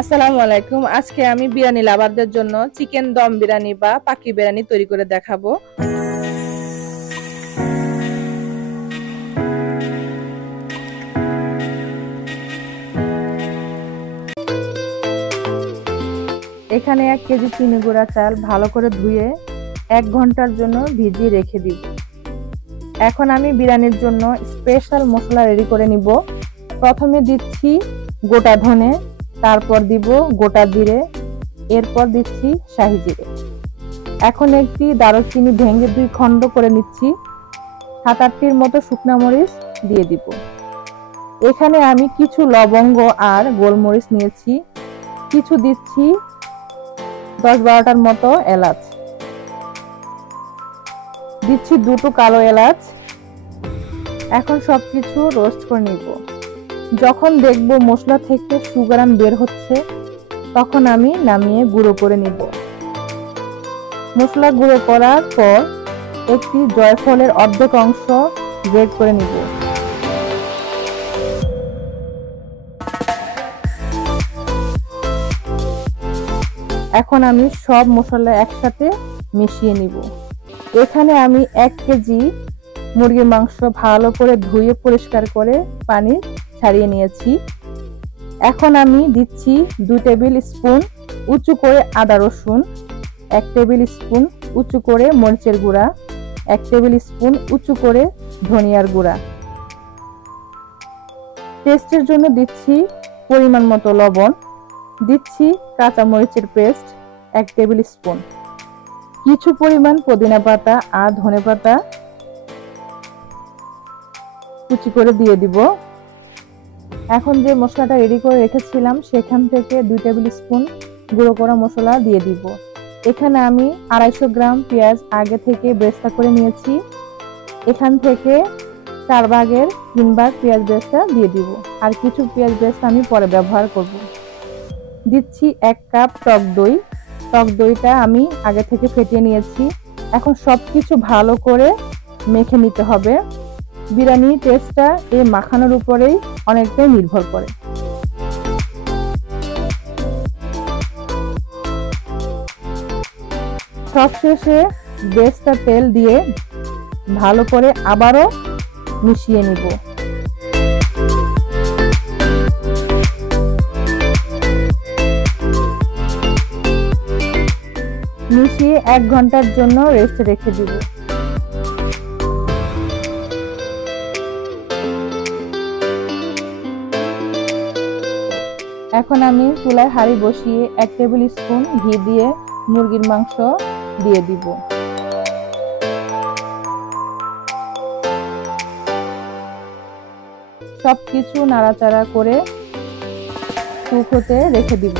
আসসালামু আলাইকুম। আজকে আমি বিরিয়ানি লাভারদের জন্য চিকেন দম বিরিয়ানি বা পাকি বিরিয়ানি তৈরি করে দেখাবো। এখানে 1 কেজি চিনি গুঁড়া চাল ভালো করে ধুয়ে 1 ঘন্টার জন্য ভিজিয়ে রেখে দিব। এখন আমি বিরিয়ানির জন্য স্পেশাল মশলা রেডি করে নিব। প্রথমে দিচ্ছি গোটা ধনে, তারপর দিব গোটা জিরে, এরপর দিচ্ছি শাহি জিরে। এখন একটি দারুচিনি ভেঙে 2 খণ্ড করে নিচ্ছি। 7-8টির মতো শুকনা মরিচ দিয়ে দিব। এখানে আমি কিছু লবঙ্গ আর গোলমরিচ নিয়েছি, কিছু দিচ্ছি 10-12টার মতো এলাচ, দিচ্ছি 2টো কালো এলাচ। এখন সবকিছু রোস্ট করে নিব। যখন দেখব মশলা থেকে সুগন্ধ বের হচ্ছে তখন আমি নামিয়ে গুঁড়ো করে নিব। মশলা গুঁড়ো করার পর একটি জয়ফলের অর্ধেক অংশ গ্রেট করে নিব। এখন আমি সব মশলা একসাথে মিশিয়ে নিব। এখানে আমি 1 কেজি মুরগির মাংস ভালো করে ধুয়ে পরিষ্কার করে পানি ছাড়িয়ে নিয়েছি। এখন আমি দিচ্ছি 2 টেবিল স্পুন উঁচু করে আদা রসুন, 1 টেবিল স্পুন উঁচু করে মরিচের গুঁড়া, 1 টেবিল স্পুন উঁচু করে ধনিয়ার গুঁড়া। টেস্টের জন্য দিচ্ছি পরিমাণ মতো লবণ, দিচ্ছি কাঁচা মরিচের পেস্ট 1 টেবিল স্পুন, কিছু পরিমাণ পুদিনা পাতা আর ধনেপাতা কুচি করে দিয়ে দিব। এখন যে মশলাটা রেডি করে রেখেছিলাম সেখান থেকে 2 টেবিল স্পুন গুঁড়ো করা মশলা দিয়ে দিব। এখানে আমি 250 গ্রাম পেঁয়াজ আগে থেকে বেরেস্তা করে নিয়েছি। এখান থেকে 4 ভাগের 3 ভাগ পেঁয়াজ বেরেস্তা দিয়ে দিব, আর কিছু পেঁয়াজ বেরেস্তা আমি পরে ব্যবহার করব। দিচ্ছি 1 কাপ টক দই। টক দইটা আমি আগে থেকে ফেটিয়ে নিয়েছি। এখন সবকিছু ভালো করে মেখে নিতে হবে। বিরিয়ানির টেস্টটা এই মাখানোর উপরেই অনেকটাই নির্ভর করে। সবশেষে বেরেস্তা তেল দিয়ে ভালো করে আবারও মিশিয়ে নিব। মিশিয়ে 1 ঘন্টার জন্য রেস্ট রেখে দিব। এখন আমি চুলায় হাঁড়ি বসিয়ে 1 টেবিল স্পুন ঘি দিয়ে মুরগির মাংস দিয়ে দিব। সবকিছু নাড়াচাড়া করে কুক হতে রেখে দিব।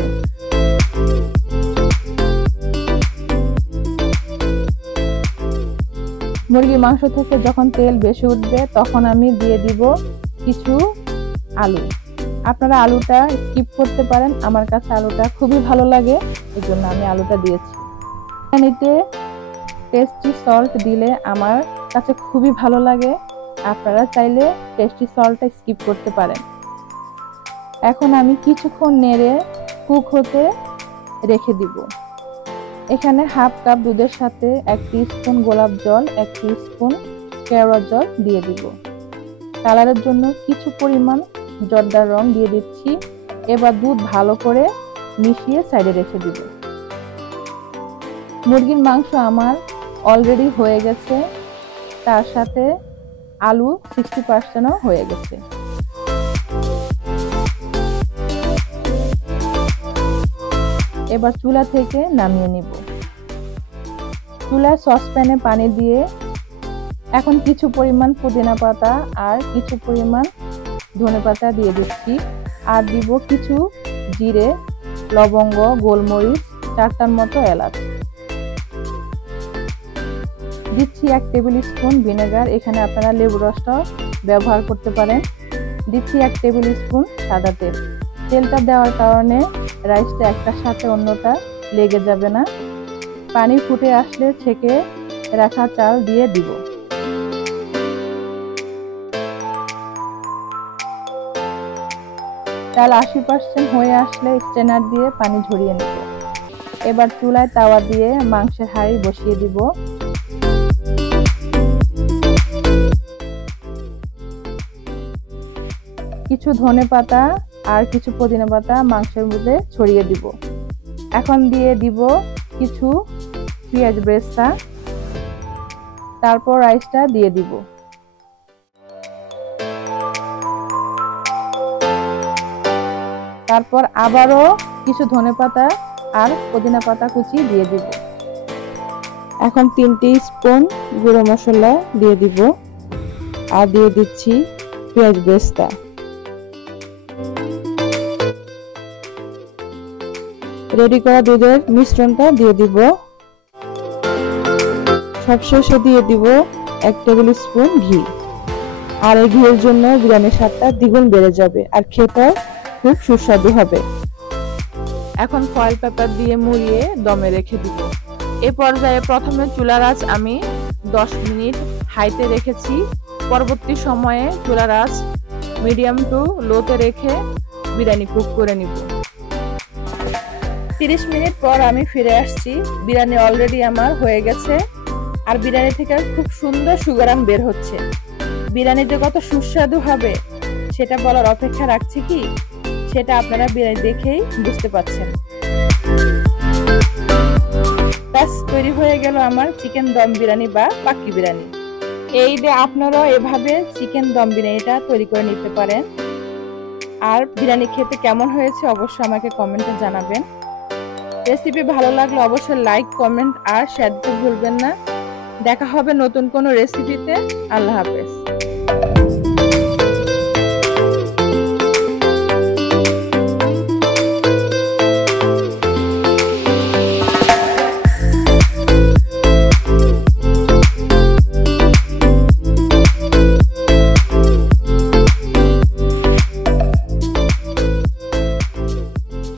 মুরগির মাংস থেকে যখন তেল বেশি উঠবে তখন আমি দিয়ে দিব কিছু আলু। আপনারা আলুটা স্কিপ করতে পারেন, আমার কাছে আলুটা খুবই ভালো লাগে, এজন্য আমি আলুটা দিয়েছি। বিরিয়ানিতে টেস্টি সল্ট দিলে আমার কাছে খুবই ভালো লাগে, আপনারা চাইলে টেস্টি সল্টটা স্কিপ করতে পারেন। এখন আমি কিছুক্ষণ নেড়ে কুক হতে রেখে দিব। এখানে হাফ কাপ দুধের সাথে 1 টিস্পুন গোলাপ জল, 1 টিস্পুন কেওড়া জল দিয়ে দিব। কালারের জন্য কিছু পরিমাণ জর্দার রং দিয়ে দিচ্ছি। এবার দুধ ভালো করে মিশিয়ে সাইডে রেখে দিব। মুরগির মাংস আমার অলরেডি হয়ে গেছে, তার সাথে আলু 60%ও হয়ে গেছে। এবার চুলা থেকে নামিয়ে নিব। চুলায় সসপ্যানে পানি দিয়ে এখন কিছু পরিমাণ পুদিনা পাতা আর কিছু পরিমাণ ধনেপাতা দিয়ে দিচ্ছি, আর দিব কিছু জিরে, লবঙ্গ, গোলমরিচ, 4টার মতো এলাচ। দিচ্ছি 1 টেবিল স্পুন ভিনেগার, এখানে আপনারা লেবু রসটা ব্যবহার করতে পারেন। দিচ্ছি 1 টেবিল স্পুন সাদা তেল। তেলটা দেওয়ার কারণে রাইসটা একটার সাথে অন্যটা লেগে যাবে না। পানি ফুটে আসলে ছেঁকে রাখা চাল দিয়ে দিব। চাল 80% হয়ে আসলে স্ট্রেনার দিয়ে পানি ঝরিয়ে নেব। এবার চুলায় তাওয়া দিয়ে মাংসের হাঁড়ি বসিয়ে দিব। কিছু ধনেপাতা আর কিছু পুদিনা পাতা মাংসের মধ্যে ছড়িয়ে দিব। এখন দিয়ে দিব কিছু পেঁয়াজ বেরেস্তা, তারপর রাইসটা দিয়ে দিব। তারপর আবারও কিছু ধনেপাতা আর পুদিনা পাতা কুচি দিয়ে দিব। এখন 3 স্পুন গুঁড়ো মশলা দিয়ে দিব আর দিয়ে দিচ্ছি পেঁয়াজ বেরেস্তা। রেডি করা দুধের মিশ্রণটা দিয়ে দিব। সবশেষে দিয়ে দিব 1 টেবিল স্পুন ঘি। আর এই ঘিয়ের জন্য বিরিয়ানির স্বাদটা দ্বিগুণ বেড়ে যাবে আর খেতে খুব সুস্বাদু হবে। এখন ফয়েল পেপার দিয়ে মুড়িয়ে দমে রেখে দিব। এ পর্যায়ে প্রথমে চুলার আঁচ আমি 10 মিনিট হাইতে রেখেছি। পরবর্তী সময়ে চুলার আঁচ মিডিয়াম টু লোতে রেখে বিরিয়ানি কুক করে নিব। 30 মিনিট পর আমি ফিরে আসছি। বিরিয়ানি অলরেডি আমার হয়ে গেছে আর বিরিয়ানি থেকে খুব সুন্দর সুগন্ধ বের হচ্ছে। বিরিয়ানি যে কত সুস্বাদু হবে সেটা বলার অপেক্ষা রাখছি কি, সেটা আপনারা বিরিয়ানি দেখেই বুঝতে পারছেন। ব্যাস তৈরি হয়ে গেল আমার চিকেন দম বিরিয়ানি বা পাক্কি বিরিয়ানি। এই যে আপনারা এভাবে চিকেন দম বিরিয়ানিটা তৈরি করে নিতে পারেন। আর বিরিয়ানি খেতে কেমন হয়েছে অবশ্যই আমাকে কমেন্টে জানাবেন। রেসিপি ভালো লাগলে অবশ্যই লাইক, কমেন্ট আর শেয়ার দিতে ভুলবেন না। দেখা হবে নতুন কোনো রেসিপিতে। আল্লাহ হাফেজ।